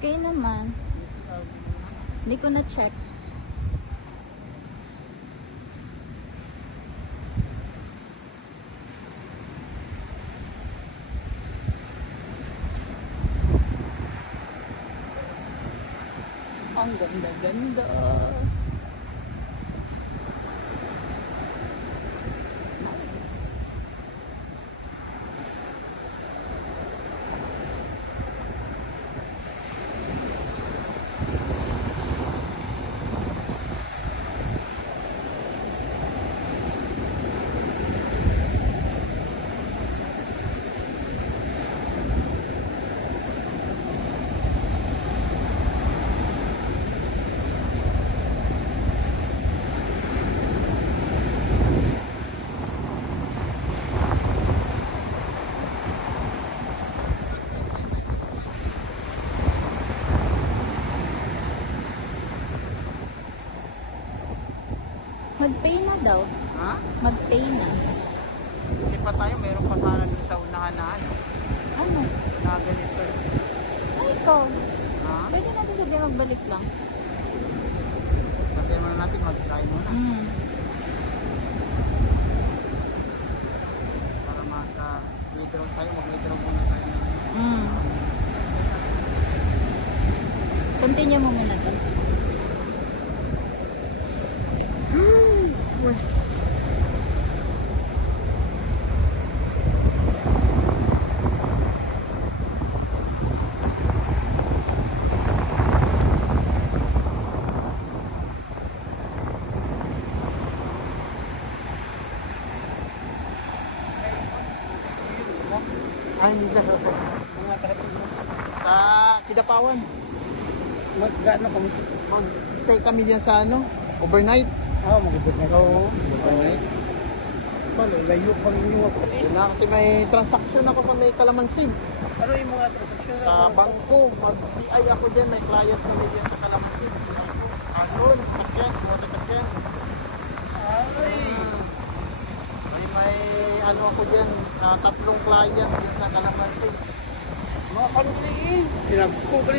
Okay naman. Hindi ko na-check. Ang ganda-ganda. Mag-pay na daw. Ha? Mag-pay na. Hindi pa tayo, meron pa sana dun sa unahan na ano. Ano? Na ganito. Ay, ikaw. Ha? Pwede natin sabihin magbalik lang. Sabihan muna natin, mag-try muna. Para maka-metro tayo, mag-metro muna tayo. Continue mo muna to. Ay, hindi na. Mga kahapon mo. Sa Kidapawan. Gaano kami? Mag-stay kami dyan sa ano, overnight. Oo, mag-overnight. Oo, overnight. Paano, layo pang inyo ako. Ayun na, kasi may transaction ako sa may Kalamansin. Ano yung mga transaksyon? Sa bangko, mag-CI ako dyan, may client kami dyan sa Kalamansin. Anon, sakyan, mga sakyan. Ay! May ano ako dyan, tatlong client dyan sa Kalamansin. Mga panuling eh. Pinagkukulin